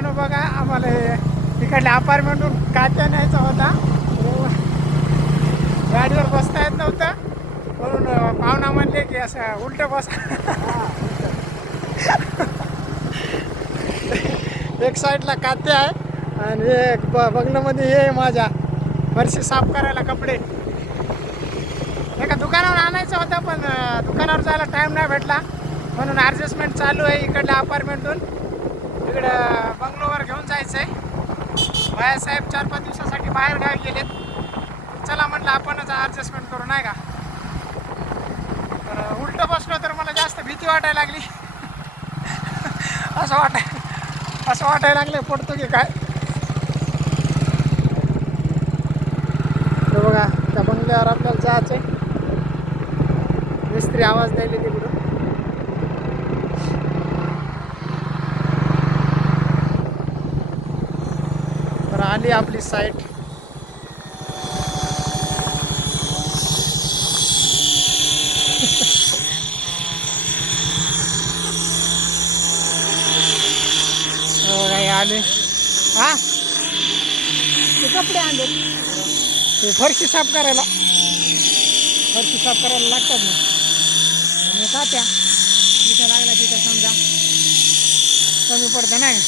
मित्रांनो बघा, आम्हाला इकडल्या अपार्टमेंटहून कात्या न्यायचा होता. गाडीवर बसता येत नव्हतं म्हणून पाहुणा म्हणले की असं उलट बसा. एक साईडला कात्या आहे आणि एक बंगल्यामध्ये हे माझ्या फरशी साफ करायला कपडे. एका दुकानावर आणायचं होतं पण दुकानावर जायला टाईम नाही भेटला म्हणून ॲडजस्टमेंट चालू आहे. इकडल्या अपार्टमेंटहून इकडं बंगलोवर घेऊन जायचं आहे. बाळासाहेब 4-5 दिवसासाठी बाहेर गावी गेलेत. चला म्हटलं आपणच ॲडजस्टमेंट करू नाही का. तर उलटं बसलो तर मला जास्त भीती वाटायला लागली. असं वाटायला लागलं पडतो की काय. तर बघा त्या बंगल्यावर आपल्याला जायचं आहे. मिस्त्री आवाज द्यायला तिकडून. तर आली आपली साईट. आले हा ते कपडे आणले ते फरशी साफ करायला लागतात ना. आणि कात्या जिथे लागला तिथे समजा कमी पडतं नाही.